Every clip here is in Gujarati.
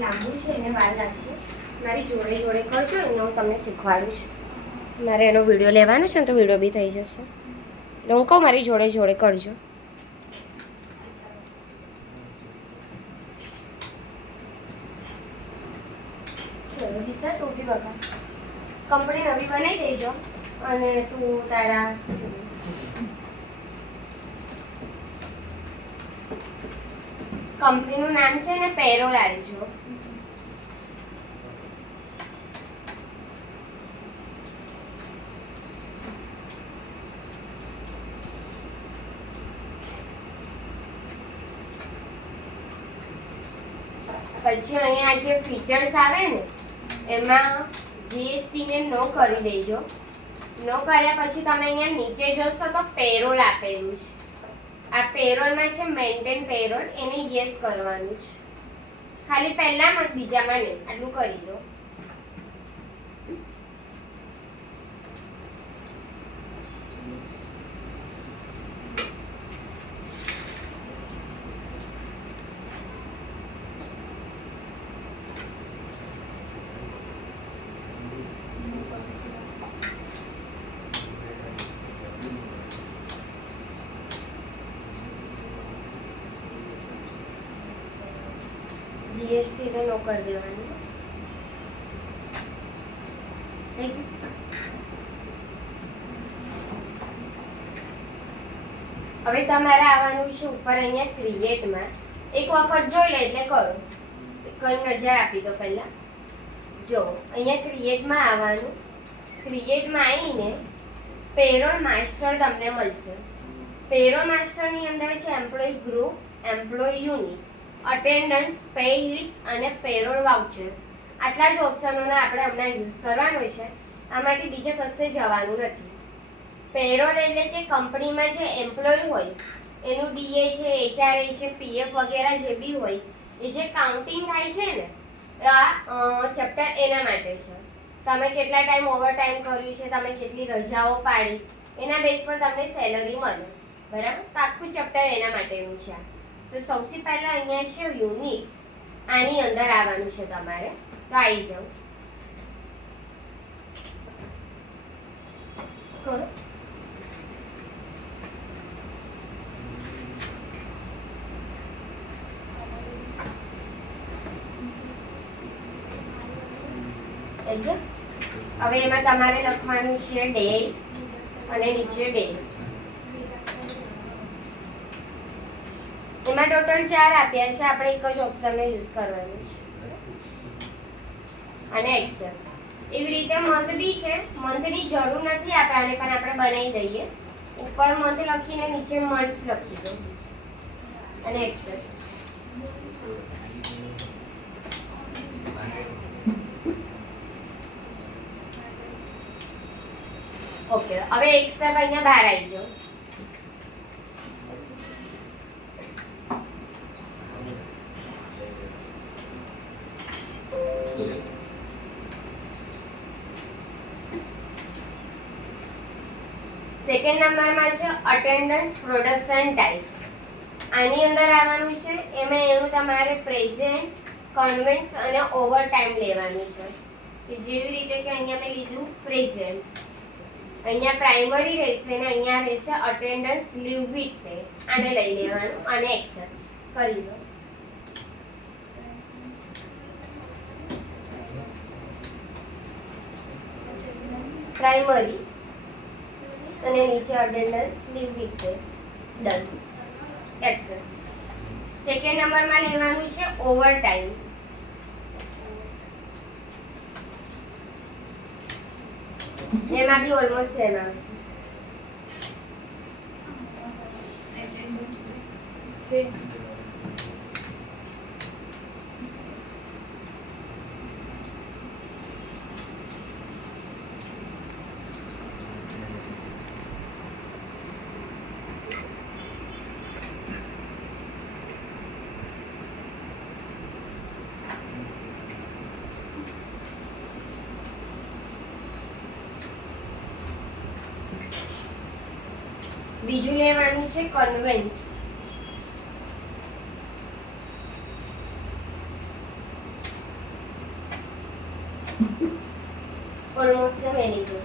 લાંબુ છે એને વાર લાગશે. મારી જોડે જોડે કરજો, એને હું તમને શીખવાડું છું. મારે એનો વિડીયો લેવાનો છે ને, તો વિડીયો બી થઈ જશે. એટલે હું કહું મારી જોડે જોડે કરજો. ચલો દિશા, તું બી બગા કંપની નવી બનાવી દેજો. અને તું તારા કંપનીનું નામ છે ને પેરોલ આપજો. પછી અહીંયા જે ફીચર્સ આવે ને એમાં જીએસટી ને નો કરી દેજો. નો કર્યા પછી તમે અહીંયા નીચે જોશો તો પેરોલ આપેલું છે. આ પેરોલમાં છે મેન્ટેન પેરોલ, એને યસ કરવાનું છે. ખાલી પહેલામાં બીજામાં નહીં, આટલું કરી દો. જીએસટી ને નો કરી દેવાનું. હવે તમારે આવવાનું છે ઉપર અહીંયા ક્રિએટમાં. એક વખત જોઈ લે એટલે કરો. કઈ નજર આપી દો પહેલા. જો અહીંયા ક્રિએટમાં આવવાનું. ક્રિએટમાં આવીને પેરોલ માસ્ટર તમને મળશે. પેરોલ માસ્ટરની અંદર છે employee group, employee unit, attendance, pay heads અને પેરોલ વાઉચર. આટલા જ ઓપ્શનોને આપણે હમણાં યુઝ કરવાનો છે. આમાંથી બીજે કશે જવાનું નથી. પેરોલ એટલે કે કંપનીમાં જે એમ્પ્લોય હોય એનું ડીએ છે, એચઆરએ છે, પીએફ વગેરે જે બી હોય એ જે કાઉન્ટિંગ થાય છે ને, આ ચેપ્ટર એના માટે છે. તમે કેટલા ટાઈમ ઓવરટાઈમ કર્યું છે, તમે કેટલી રજાઓ પાડી, એના બેઝ પર તમને સેલરી મળે. બરાબર? તો આખું ચેપ્ટર એના માટેનું છે. તો સૌથી પહેલા અહીંયા છે યુનિટ્સ. આની અંદર આવવાનું છે તમારે. તો આવી જાઓ. કરો. હવે એમાં તમારે લખવાનું છે ડે અને નીચે ડેઝ. એમાં ટોટલ 4 આપ્યા છે, આપણે એક જ ઓપ્શનને યુઝ કરવાનું છે. અને એક્સેલ. એવી રીતે મંથ બી છે. મંથની જરૂર નથી આપણને, પણ આપણે બનાવી દઈએ. ઉપર મંથ લખીને નીચે મંથ્સ લખી દો. અને એક્સેલ. ઓકે, હવે એક સ્ટેપ અહીંયા બહાર આવી જાઓ. સેકન્ડ નંબરમાં છે અટેન્ડન્સ પ્રોડક્શન ટાઈપ. આની અંદર આવવાનું છે. એમાં એનું તમારે પ્રેઝન્ટ, કન્વેન્સ અને ઓવર ટાઈમ લેવાનું છે. કે જેવી રીતે કે અહીંયા મેં લીધું પ્રેઝન્ટ, અહીંયા પ્રાઇમરી રહેશે અને અહીંયા રહેશે અટેન્ડન્સ લીવ વિથ પે. આને લઈ લેવાનું અને એક્સેપ્ટ કરી દો. પ્રાઇમરી અને નીચે attendance live with pay. Done. Accept. Second નંબરમાં લેવાનું છે ઓવર ટાઈમ. એમાં બી ઓલમોસ્ટ સેમ આવશે. બીજું લેવાનું છે કન્વેન્સ. ઓલમોસ્ટ સેમ એની જો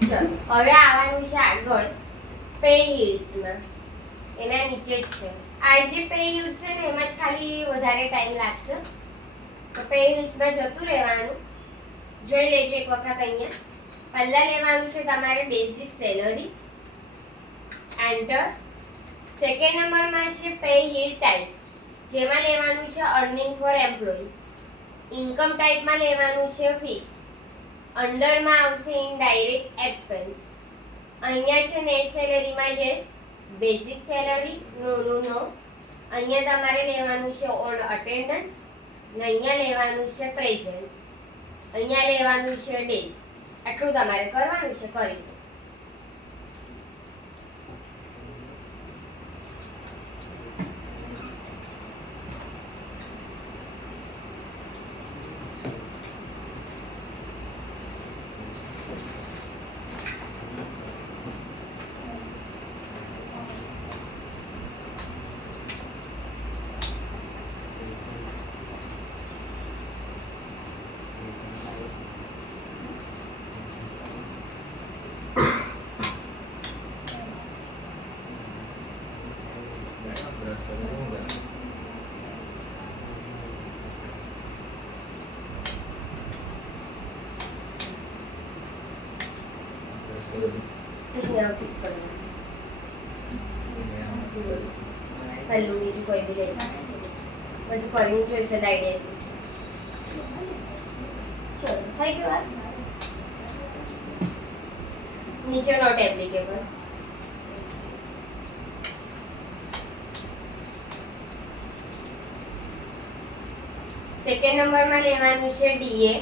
ચલો હવે આવવાનું છે આગળ પે હિલ્સમાં. એના નીચે જ છે આ જે પે હિલ્સ છે ને એમાં જ ખાલી વધારે ટાઈમ લાગશે. તો પે હિલ્સમાં જતું રહેવાનું. જોઈ લેજો એક વખત અહીંયા. પહેલા લેવાનું છે તમારે બેઝિક સેલરી. એન્ટર. સેકન્ડ નંબરમાં છે પે હિલ ટાઈપ, જેમાં લેવાનું છે અર્નિંગ ફોર એમ્પ્લોય. ઇન્કમ ટાઈપમાં લેવાનું છે ફિક્સ. અંડરમાં આવશે ઇનડાયરેક્ટ એક્સપેન્સ. અહીંયા છે નેટ સેલરીમાં યસ, બેઝિક સેલરી નો નો નો. અહીંયા તમારે લેવાનું છે ઓન અટેન્ડન્સ ને અહીંયા લેવાનું છે પ્રેઝન્ટ. અહીંયા લેવાનું છે ડેઝ. આટલું તમારે કરવાનું છે. કરી દો. પહેલું બીજું કોઈ બી લેતા બધું કરીને જોઈશે આઈડિયા ચલો થઈ ગયું. વાત નીચે નોટ એપ્લિકેબલ. સેકન્ડ નંબરમાં લેવાનું છે ડીએ.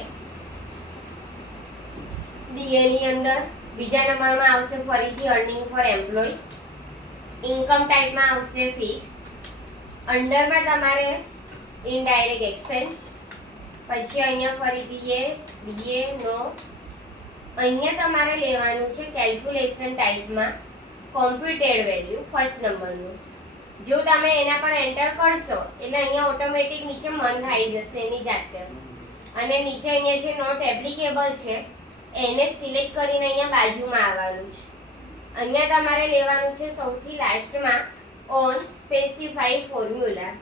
ડીએ ની અંદર બીજા નંબરમાં આવશે ફરીથી અર્નિંગ ફોર એમ્પ્લોય. ઇન્કમ ટાઈપમાં આવશે ફિક્સ. અંડરમાં તમારે ઇનડાયરેક્ટ એક્સપેન્સ. પછી અહીંયા ફરીથી યસ, ડીએ, નો. અહીંયા તમારે લેવાનું છે કેલ્ક્યુલેશન ટાઈપમાં કોમ્પ્યુટેડ વેલ્યુ ફર્સ્ટ નંબરનું. જો તમે એના પર એન્ટર કરશો એટલે અહીંયા ઓટોમેટિક નીચે બંધ થઈ જશે એની જાતે. અને નીચે અહીંયા જે નોટ એપ્લિકેબલ છે એને સિલેક્ટ કરીને અહીંયા બાજુમાં આવવાનું છે. અહીંયા તમારે લેવાનું છે સૌથી લાસ્ટમાં on specified formula.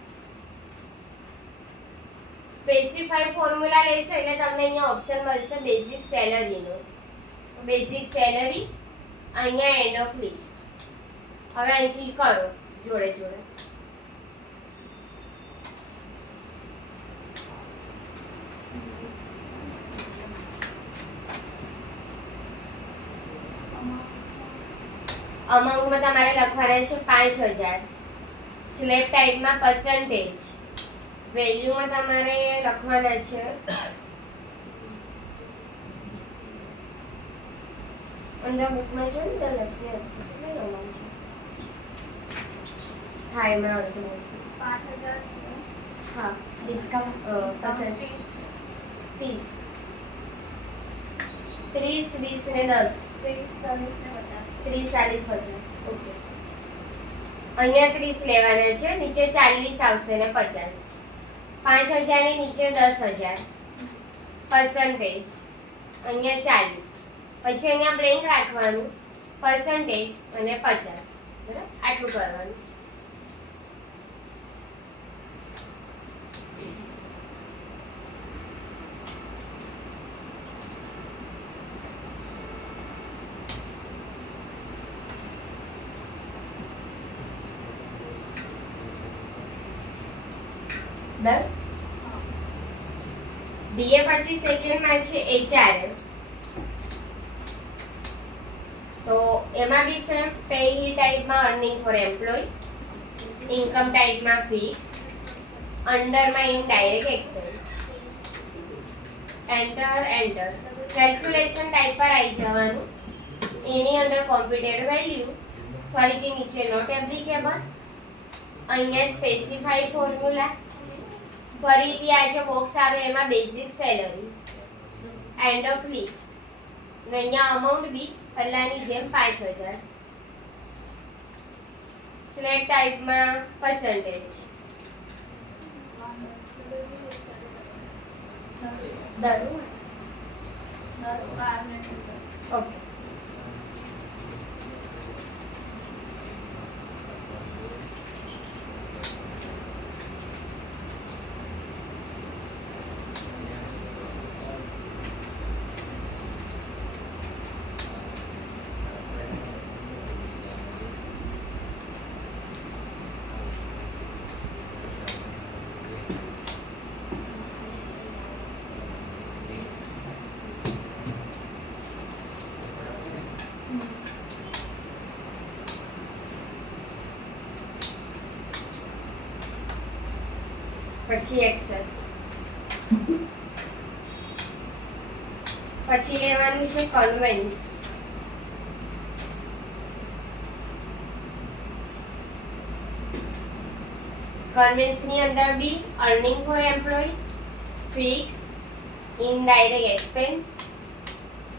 Specified formula લેશો એટલે તમને અહીંયા ઓપ્શન મળશે બેઝિક સેલરીનો. બેઝિક સેલરી અહીંયા એન્ડ ઓફ લિસ્ટ. હવે અહીંથી કરો જોડે જોડે. અમાઉન્ટમાં તમારે લખવાના છે 5000. સ્લેબ ટાઈપમાં પર્સન્ટેજ. વેલ્યુમાં તમારે લખવાના છે અંદર બુકમાં જો ને તો લસને હશે કેટલી અમાઉન્ટ છે. હા એમાં હશે 5000. હા ડિસ્કાઉન્ટ પર્સન્ટેજ 30 30 20 ને 10 30 40 50. ઓકે અહીંયા 30 લેવાના છે. નીચે 40 આવશે ને 50. 5000 ની નીચે 10000 પર્સન્ટેજ. અહીંયા 40. પછી અહીંયા બ્લેન્ક રાખવાનું પર્સન્ટેજ અને 50. બરાબર આટલું કરવાનું. ડન. ડીએ પછી સેકન્ડમાં છે એચઆર. તો એમાં બી સેમ પે ટાઈપમાં અર્નિંગ ફોર એમ્પ્લોય. ઇન્કમ ટાઈપમાં ફિક્સ. અંડરમાં indirect expense. Enter enter. Calculation type પર આવી જવાનું. એની અંદર કોમ્પ્યુટેડ વેલ્યુ. ફરીથી નીચે નોટ એપ્લિકેબલ. અહીંયા સ્પેસિફાઈડ ફોર્મ્યુલા. ફરીથી આ જે બોક્સ આવે એમાં basic salary. End of list. ને અહીંયા અમાઉન્ટ બી પહેલાની જેમ 5000. સ્લેટ ટાઈપમાં પર્સન્ટેજ 10 ઓકે. પછી એક્સેપ્ટ. પછી લેવાનું છે કન્વેન્સ. કન્વેન્સ ની અંદર બી earning for employ, fix, indirect expense,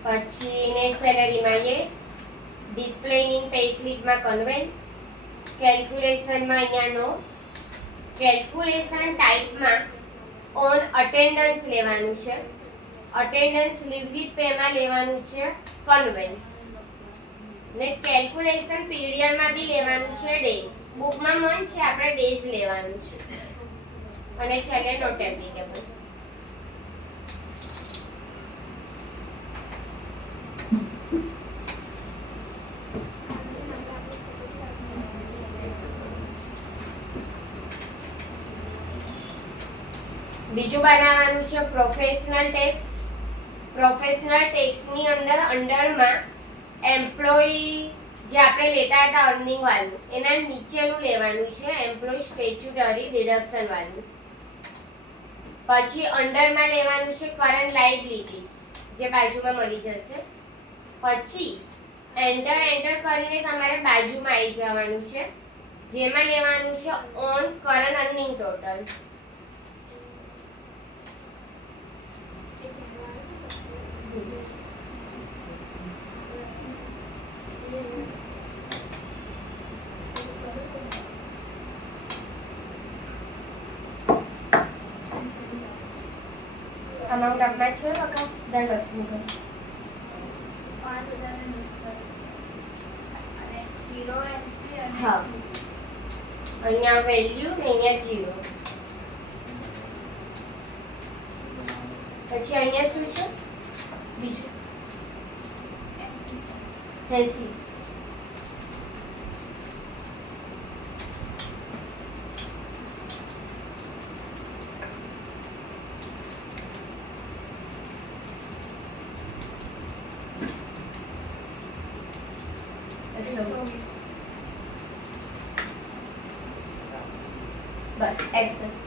પછી નેટ સેલેરીમાં યસ, ડિસ્પ્લે ઇન પે સ્લિપમાં કન્વેન્સ, કેલ્ક્યુલેશનમાં અહીંયા નો, કેલ્ક્યુલેશન ટાઈપમાં ઓન અટેન્ડન્સ લેવાનું છે, અટેન્ડન્સ લીવ વિથ પેમાં લેવાનું છે કન્વેન્સ, ને કેલ્ક્યુલેશન પીરિયડમાં બી લેવાનું છે ડેઝ. બુકમાં મંથ છે, આપણે ડેઝ લેવાનું છે, અને છેલ્લે નોટ એપ્લિકેબલ. બીજું બનાવવાનું છે પ્રોફેશનલ ટેક્સ. પ્રોફેશનલ ટેક્સની અંદર અંડરમાં એમ્પ્લોયી જે આપણે લેતા હતા અર્નિંગ વાળું એના નીચેનું લેવાનું છે, એમ્પ્લોયી સ્ટેચ્યુટરી ડિડક્શન વાળું. પછી અંડરમાં લેવાનું છે કરંટ લાયબિલિટીઝ જે બાજુમાં મળી જશે. પછી એન્ટર કરીને તમારે બાજુમાં આવી જવાનું છે, જેમાં લેવાનું છે on current earning total. Amount આપમાં છે વખત ધનલક્ષ્મી કરો. 5,000 હા, અહીંયા વેલ્યુ ને અહીંયા 0. પછી અહીંયા શું છે બીજું 80. બસ એક્સેપ્ટ.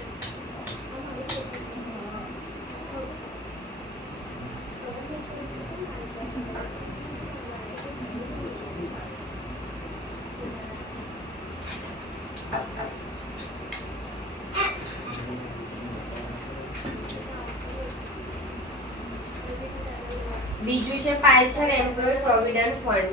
બીજું છે પાછળ એમ્પ્લોય પ્રોવિડન્ટ ફંડ.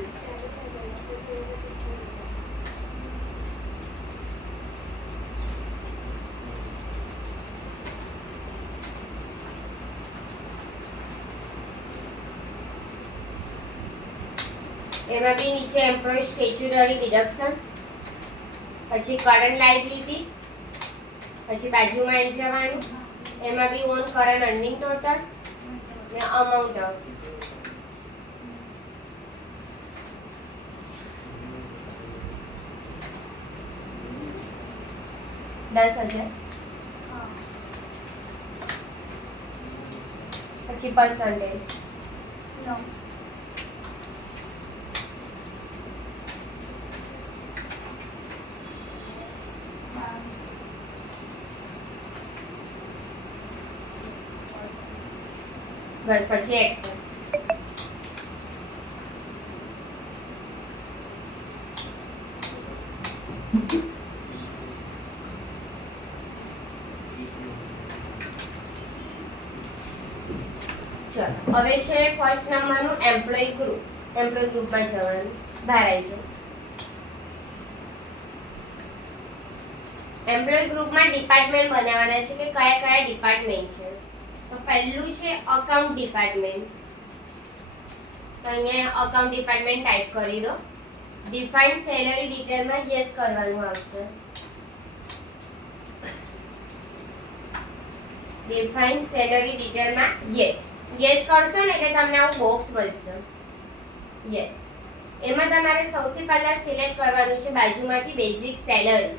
એમાં બી નીચે એમ્પ્લોય સ્ટેચ્યુટરી ડિડક્શન, પછી કરંટ લાયબિલિટીઝ, પછી બાજુમાં આવી જવાનું, એમાં બી ઓન કરંટ અર્નિંગ ટોટલ ને અમાઉન્ટ ઓફ. $10,000. પછી પર્સન્ટેજ No. બસ પછી એક્શન. ચલો હવે છે ફર્સ્ટ નંબરનું એમ્પ્લોયી ગ્રુપ. એમ્પ્લોયી ગ્રુપમાં જવાનું, બહાર આવી જાઓ. એમ્પ્લોય ગ્રુપમાં ડિપાર્ટમેન્ટ બનાવવાના છે કે કયા કયા ડિપાર્ટમેન્ટ છે. તો પહેલું છે અકાઉન્ટ ડિપાર્ટમેન્ટ. તો અહીંયા અકાઉન્ટ ડિપાર્ટમેન્ટ ટાઈપ કરી દો. ડિફાઇન સેલરી ડિટેલમાં યસ કરવાનું આવશે. ડિફાઇન સેલરી ડિટેલમાં યસ કરશો ને એટલે તમને આવું બોક્સ મળશે. યસ. એમાં તમારે સૌથી પહેલા સિલેક્ટ કરવાનું છે બાજુમાંથી બેઝિક સેલરી,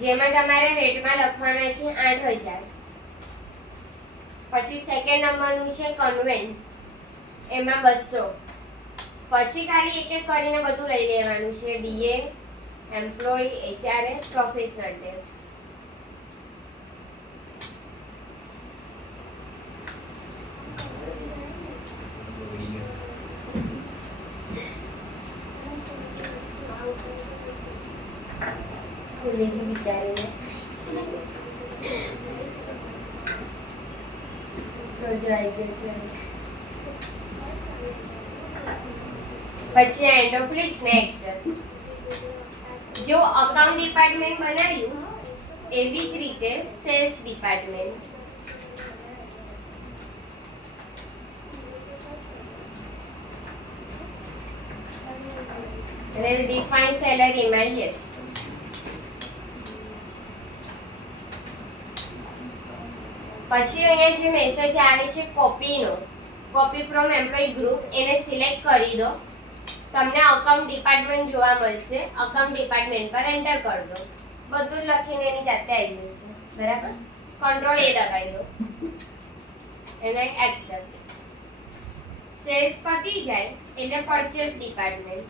જેમાં તમારે રેટમાં લખવાના છે 8000. પછી સેકન્ડ નંબરનું છે કન્વેન્સ, એમાં 200. પછી ખાલી એક એક કરીને બધું લઈ લેવાનું છે. DA, employee, HRA, professional tax. વિચારીને સજાઈ ગયું છે. પછી એન્ડ ઓફ લિસ્ટ નેક્સ્ટ. જો અકાઉન્ટ ડિપાર્ટમેન્ટ બનાવ્યું એવી જ રીતે સેલ્સ ડિપાર્ટમેન્ટ. અને ડિફાઇન સેલરી માં યસ. પછી અહીંયા જે મેસેજ આવે છે કોપીનો, કોપી ફ્રોમ એમ્પ્લોય ગ્રુપ, એને સિલેક્ટ કરી દો. તમને અકાઉન્ટ ડિપાર્ટમેન્ટ જોવા મળશે. અકાઉન્ટ ડિપાર્ટમેન્ટ પર એન્ટર કરી દો. બધું જ લખીને એની જાતે આવી જશે. બરાબર. કંટ્રોલ એ દબાવી દો એને એક્સેપ્ટ. સેલ્સ પતી જાય એટલે પરચેસ ડિપાર્ટમેન્ટ.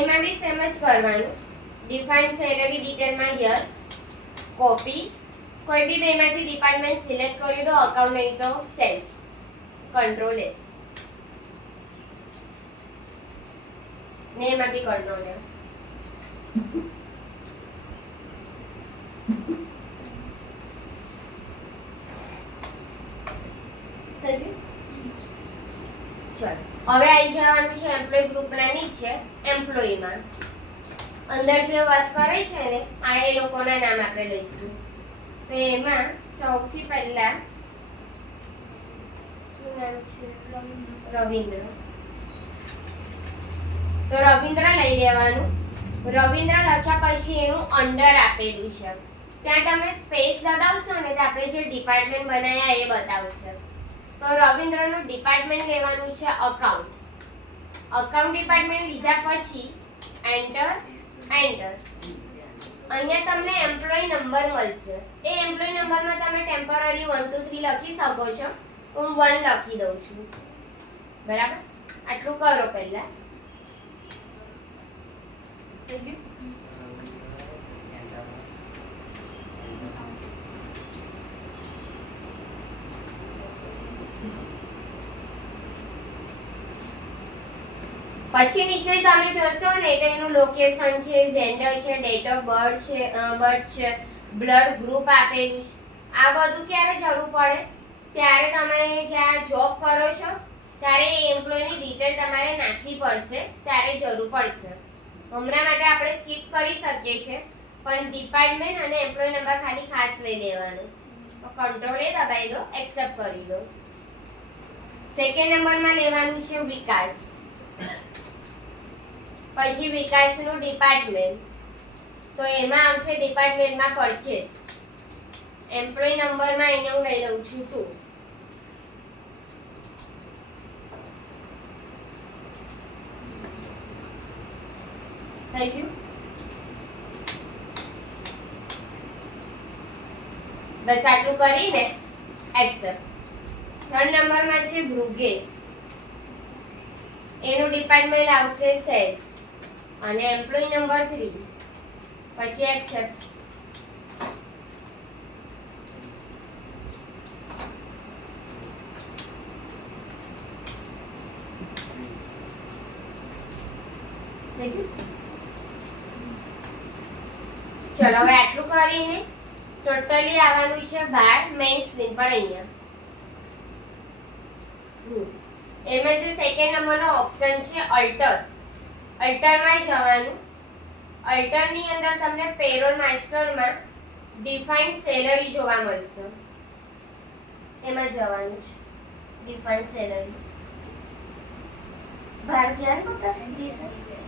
એમાં બી સેમ જ કરવાનું. ડિફાઇન સેલરી ડિટેલમાં યસ. કોપી, કોઈ બી બેમાંથી ડિપાર્ટમેન્ટ સિલેક્ટ કરી દો. અકાઉન્ટ નહીં તો સેલ્સ. કંટ્રોલ એ ને એમાં બી કંટ્રોલ એ. ચલો હવે આવી જવાનું છે એમ્પ્લોય ગ્રુપના નીચે એમ્પ્લોયમાં. અંદર જે વર્ક કરે છે ને આ એ લોકોના નામ આપણે લઈશું. તો એમાં સૌથી પહેલા શું નામ છે? રવિન્દ્ર. તો રવિન્દ્ર લઈ લેવાનું. રવિન્દ્ર લખ્યા પછી એનું અંડર આપેલું છે, ત્યાં તમે સ્પેસ દબાવશો ને તો આપણે જે ડિપાર્ટમેન્ટ બનાવ્યા એ બતાવશે. તો રવિન્દ્રનું ડિપાર્ટમેન્ટ લેવાનું છે અકાઉન્ટ. અકાઉન્ટ ડિપાર્ટમેન્ટ લીધા પછી એન્ટર. અહીંયા તમને એમ્પ્લોય નંબર મળશે. એ એમ્પ્લોય નંબરમાં તમે ટેમ્પરરી 1 2 3 લખી શકો છો. હું 1 લખી દઉં છું. બરાબર. આટલું કરો પહેલા. પછી નીચે તમે જોશો ને તો એનું લોકેશન છે, જેન્ડર છે, ડેટ ઓફ બર્થ છે, બ્લડ ગ્રુપ આપેલું છે. આ બધું ક્યારે જરૂર પડે? ત્યારે તમે જ્યાં જોબ કરો છો ત્યારે એ એમ્પ્લોયની ડિટેલ તમારે નાખવી પડશે, ત્યારે જરૂર પડશે. હમણાં માટે આપણે સ્કીપ કરી શકીએ છીએ, પણ ડિપાર્ટમેન્ટ અને એમ્પ્લોય નંબર ખાલી ખાસ લઈ લેવાનું. તો કંટ્રોલ એ દબાવી દો, એક્સેપ્ટ કરી દો. સેકન્ડ નંબરમાં લેવાનું છે વિકાસ. પછી વિકાસનું ડિપાર્ટમેન્ટ. તો એમાં આવશે ડિપાર્ટમેન્ટમાં પરચેસ. એમ્પ્લોય નંબરમાં એને હું લઈ લઉં છું 2. થઈ ગયું? બસ આટલું કરીને એક્સેપ્ટ. થર્ડ નંબરમાં છે ભૃગેશ. એનું ડિપાર્ટમેન્ટ આવશે સેલ્સ અને એમ્પ્લોય નંબર 3. પછી એક્સેપ્ટ. ચલો હવે આટલું કરીને ટોટલી આવવાનું છે 12 મેઇન સ્ક્રીન પર. અહીંયા એમાં જે સેકન્ડ નંબરનો ઓપ્શન છે અલ્ટર. અલ્ટરમાં જવાનું. અલ્ટરની અંદર તમને પેરોલ માસ્ટરમાં ડિફાઇન સેલરી જોવા મળશે. એમાં જવાનું છે ડિફાઇન સેલરી. બહાર ધ્યાન બતાવી.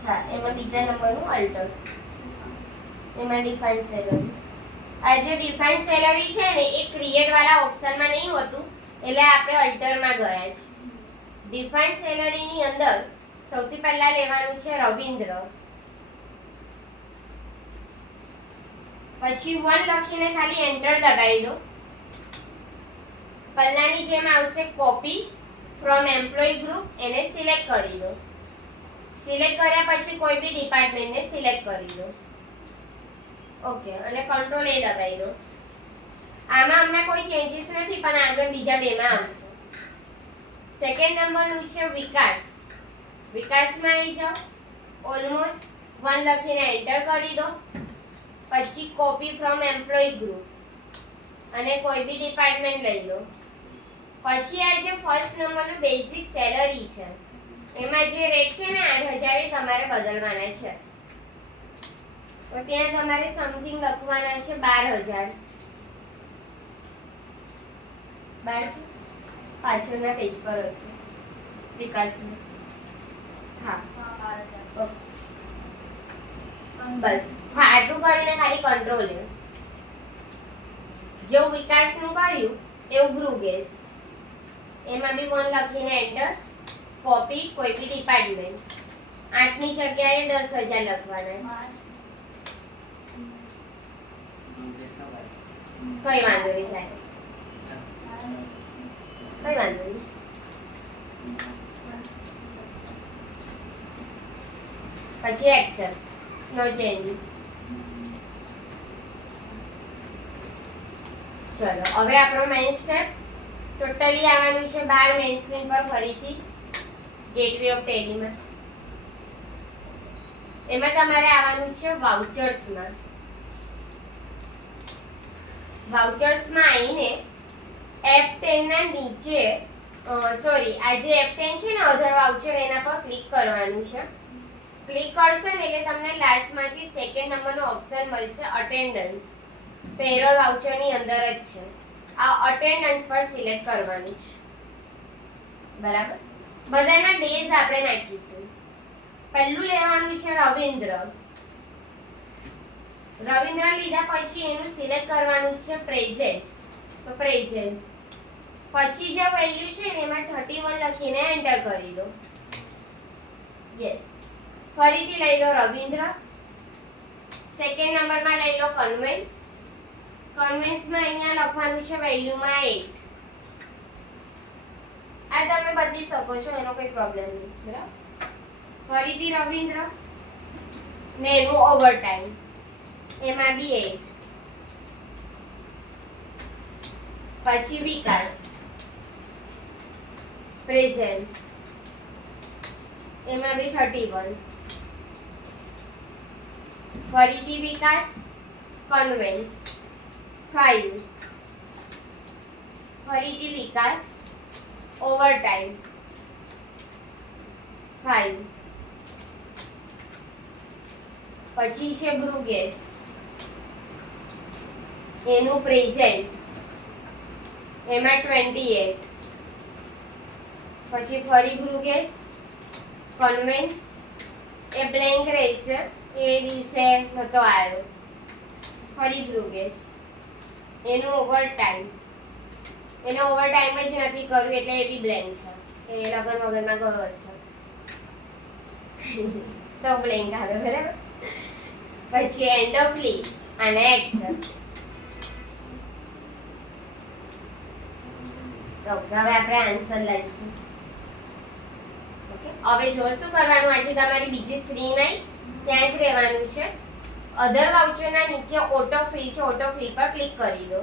હા, એમાં બીજા નંબરનું અલ્ટર. એમાં ડિફાઇન સેલરી. આ જે ડિફાઇન સેલરી છે ને એ ક્રિએટ વાળા ઓપ્શનમાં નહીં હોતું, એટલે આપણે અલ્ટરમાં ગયા છે. ડિફાઇન સેલરીની અંદર સૌથી પહેલા લેવાનું છે રવિન્દ્ર. પછી 1 લખીને ખાલી એન્ટર દબાવી દો. પહેલાની જેમ આવશે કોપી ફ્રોમ એમ્પ્લોયી ગ્રુપ, એને સિલેક્ટ કરી દો. સિલેક્ટ કર્યા પછી કોઈ બી ડિપાર્ટમેન્ટને સિલેક્ટ કરી દો. ઓકે, અને કંટ્રોલ એ દબાવી દો. આમાં અમને કોઈ ચેન્જીસ નથી, પણ આગળ બીજા બેમાં આવશે. સેકન્ડ નંબરનું છે વિકાસ. વિકાસમાં આવી જાઓ. ઓલમોસ્ટ 1 લખીને એન્ટર કરી દો. પછી કોપી ફ્રોમ એમ્પ્લોયી ગ્રુપ અને કોઈ બી ડિપાર્ટમેન્ટ લઈ લો. પછી આ જે ફર્સ્ટ નંબરનું બેઝિક સેલરી છે એમાં જે રેટ છે ને 8000 એ તમારે બદલવાના છે. તો ત્યાં તમારે સમથિંગ લખવાના છે 12000. 12 પાછળના પેજ પર હશે વિકાસનું. હા, બસ. હા, આટલું કરીને ખાલી કંટ્રોલ લે. જેવું વિકાસનું કર્યું એવું બ્રુગેસ. એમાં બી 1 લખીને એન્ટર. કોપી કોઈ બી ડિપાર્ટમેન્ટ. 8 ની જગ્યાએ 10000 લખવાના છે. કઈ વાંધો નહીં થાય. કઈ વાંધો નહીં. પછી એક્સેપ્ટ. નો ચેન્જીસ. ચલો, હવે આપણો મેઇન સ્ટેપ ટોટલી આવવાનું છે 12 મેઇન સ્ક્રીન પર ફરીથી ગેટવે ઓફ ટેલીમાં. એમાં તમારે આવવાનું છે વાઉચર્સમાં. વાઉચર્સમાં આવીને F10 ના નીચે સોરી, આ જે F10 છે ને અધર વાઉચર, એના પર ક્લિક કરવાનું છે. ક્લિક કરશો ને એટલે તમને લાસ્ટમાંથી સેકન્ડ નંબરનો ઓપ્શન મળશે અટેન્ડન્સ. પેરોલ વાઉચરની અંદર જ છે. આ અટેન્ડન્સ પર સિલેક્ટ કરવાનું છે. બરાબર. બધાના ડેઝ આપણે નાખીશું. પહેલું લેવાનું છે રવિન્દ્ર. રવિન્દ્ર લીધા પછી એનું સિલેક્ટ કરવાનું છે પ્રેઝન્ટ. તો પ્રેઝન્ટ. પછી જે વેલ્યુ છે ને એમાં 31 લખીને એન્ટર કરી દો. યસ. ફરીથી લઈ લો રવિન્દ્ર. સેકન્ડ નંબરમાં લઈ લો કન્વેન્સ. કન્વેન્સમાં અહીંયા લખવાનું છે વેલ્યુમાં 8. આ તમે બદલી શકો છો, એનો કોઈ પ્રોબ્લેમ નહીં. બરાબર. ફરીથી રવિન્દ્ર ને એનું ઓવરટાઈમ, એમાં બી 8. પછી વિકાસ પ્રેઝન્ટ, એમાં બી 31. ફરીથી વિકાસ કન્વેન્સ 5. ફરીથી વિકાસ ઓવરટાઈમ 5. પછી છે બ્રુગેસ, એનું પ્રેઝન્ટ, એમાં 28. પછી ફરી બ્રુગેસ કન્વેન્સ, એ બ્લેન્ક રહેશે, એ દિવસે નતો આવ્યો. ફરી બ્રુગેસ, એનું ઓવરટાઈમ, એને ઓવરટાઈમ જ નથી કર્યું એટલે એ બી બ્લેન્ક છે, એ લગન વગરમાં ગયો હશે તો બ્લેન્ક આવે. બરાબર. પછી એન્ડ ઓફ લિસ્ટ અને એક્સેપ્ટ. તો હવે આપણે આન્સર લઈશું. ઓકે, હવે જો શું કરવાનું, આજે તમારી બીજી સ્ક્રીન આવી ત્યાં જ રહેવાનું છે. અધર વાઉચરના નીચે ઓટો ફિલ છે, ઓટો ફિલ પર ક્લિક કરી દો.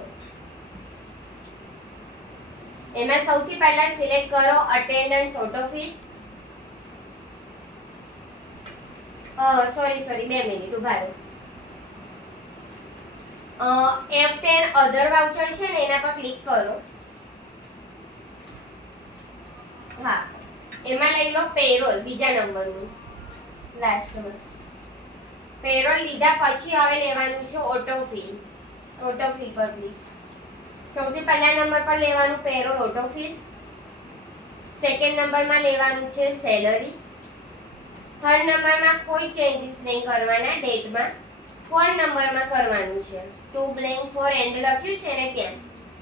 એમાં સૌથી પહેલા સિલેક્ટ કરો attendance auto fill. Sorry 2 minute ઉભા રહો. F10 અધર વાઉચર છે ને એના પર ક્લિક કરો. હા, એમાં લઈ લો પેરોલ, બીજા નંબરનું લાસ્ટમાં પેરોલ લીધા પછી હવે લેવાનું છે ઓટોફિલ. ઓટોફિલ પર ક્લિક. સૌથી પહેલા નંબર પર લેવાનું પેરોલ ઓટોફિલ. સેકન્ડ નંબરમાં લેવાનું છે સેલરી. થર્ડ નંબરમાં કોઈ ચેન્જીસ નહીં કરવાના ડેટમાં. ફોર્થ નંબરમાં કરવાનું છે ટુ બ્લેન્ક ફોર એન્ડ લખ્યું છે ને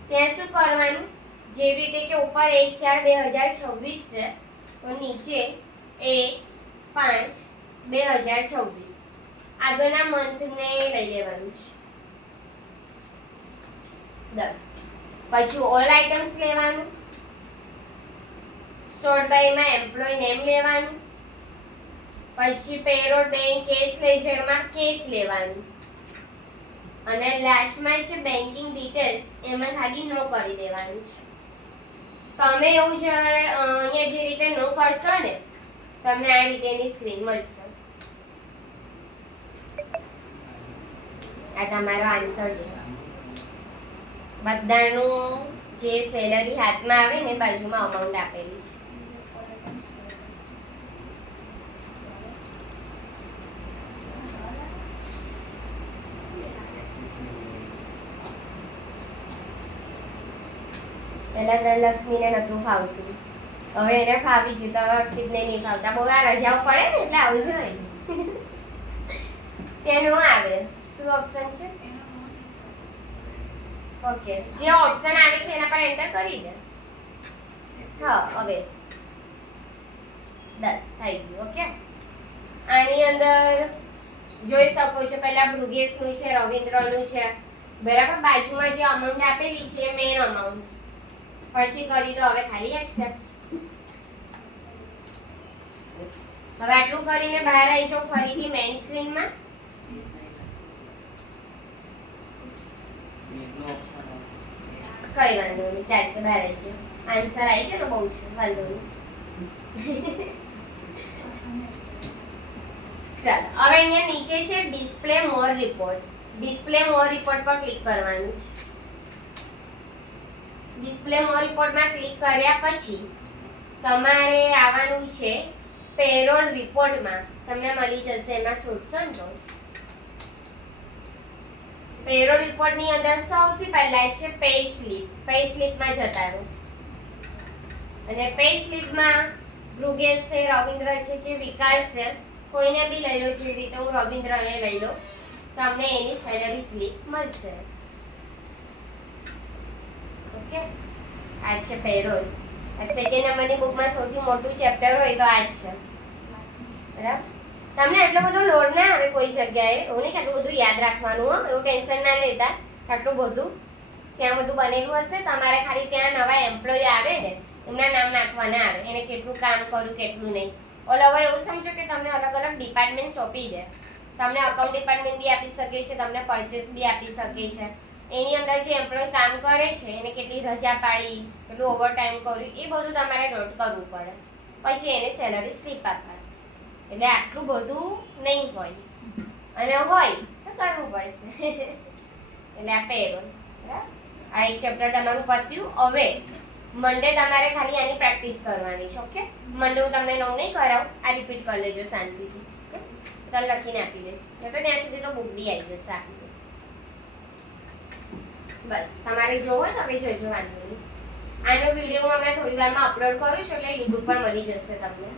ત્યાં શું કરવાનું, જેવી રીતે કે ઉપર 1/4/2026 છે તો નીચે 1/5/2026 આગળના મંથને લઈ લેવાનું છે. ડન. પછી ઓલ આઇટમ્સ લેવાનું. સોર્ટ બાયમાં એમ્પ્લોય નેમ લેવાનું. પછી પેરોલ બેંક કેશ લેજરમાં કેશ લેવાનું. અને લાસ્ટમાં છે બેન્કિંગ ડિટેલ્સ, એમાં ખાલી નો કરી દેવાનું છે. તમે એવું જ અહીંયા જે રીતે નો કરશો ને તમને આ રીતેની સ્ક્રીન મળશે. આ તમારો આન્સર છે. બધાનું જે સેલરી હાથમાં આવે ને બાજુમાં અમાઉન્ટ આપેલી છે. પહેલા ધનલક્ષ્મીને નતું ફાવતું, હવે એને ફાવી ગયું તો હવે અર્પિતને નહીં ફાવતા. બહુ આ રજાઓ પડે ને એટલે આવું જોઈએ. તેનો આવે શું ઓપ્શન છે? ઓકે, જે ઓપ્શન આવે છે એના પર એન્ટર કરી દે. હા, હવે ડન થઈ ગયું. ઓકે, આની અંદર જોઈ શકો છો પહેલા ભૃગેશનું છે, રવિન્દ્રનું છે, બરાબર. બાજુમાં જે અમાઉન્ટ આપેલી છે મેન અમાઉન્ટ. પછી કરી દો હવે ખાલી એક્સેપ્ટ. હવે આટલું કરીને બહાર આવી જાઓ ફરીથી મેઇન સ્ક્રીનમાં. કઈ વાંધો નહીં, ચાલશે, બહાર આવી જાઓ. આન્સર આવી ગયો ને, બહુ છે, વાંધો નહીં. ચાલો હવે અહીંયા નીચે છે ડિસ્પ્લે મોર રિપોર્ટ. ડિસ્પ્લે મોર રિપોર્ટ પર ક્લિક કરવાનું છે. ડિસ્પ્લે મોર રિપોર્ટમાં ક્લિક કર્યા પછી તમારે આવવાનું છે પેરોલ રિપોર્ટમાં. તમને મળી જશે, એમાં શોધશો ને તો પેરોલ રિપોર્ટની અંદર સૌથી પહેલા છે પે સ્લિપ. પે સ્લિપમાં જતા રહો અને પે સ્લિપમાં ભૃગેશ છે, રવિન્દ્ર છે કે વિકાસ છે, કોઈને બી લઈ લો. જે રીતે હું રવિન્દ્રને લઈ લો, તમને એની સેલરી સ્લિપ મળશે. ઓકે, આ છે પેરોલ. આ સેકન્ડ નંબરની બુકમાં સૌથી મોટું ચેપ્ટર હોય તો આ જ છે, બરાબર. તમને આટલો બધો લોડ ના આવે કોઈ જગ્યાએ. એવું નહીં કે આટલું બધું યાદ રાખવાનું હોય, એવું ટેન્શન ના લેતા. આટલું બધું ત્યાં બધું બનેલું હશે. તમારે ખાલી ત્યાં નવા એમ્પ્લોય આવે ને એમના નામ નાખવાના આવે, એને કેટલું કામ કર્યું કેટલું નહીં. ઓલ ઓવર એવું સમજો કે તમને અલગ અલગ ડિપાર્ટમેન્ટ સોંપી દે. તમને અકાઉન્ટ ડિપાર્ટમેન્ટ બી આપી શકે છે, તમને પરચેસ બી આપી શકે છે. એની અંદર જે એમ્પ્લોય કામ કરે છે એને કેટલી રજા પાડી, કેટલું ઓવરટાઈમ કર્યું, એ બધું તમારે નોટ કરવું પડે. પછી એને સેલરી સ્લિપ આપવાની. એટલે આટલું બધું નહીં હોય, અને હોય તો કરવું પડશે. એટલે આ પેરોલ, બરાબર. આ એક ચેપ્ટર તમારું પત્યું. હવે મંડે તમારે ખાલી આની પ્રેક્ટિસ કરવાની છે. ઓકે, મંડે હું તમને નવું નહીં કરાવું, આ રિપીટ કરી લેજો શાંતિથી. તને લખીને આપી દઈશ, તો ત્યાં સુધી તો બુક બી આવી જશે, આપી દઈશ. બસ તમારે જોવો હોય તો હવે જોજો, વાંધો નહીં. આનો વિડીયો હું હમણાં થોડી વારમાં અપલોડ કરું છું એટલે યુટ્યુબ પર મળી જશે તમને.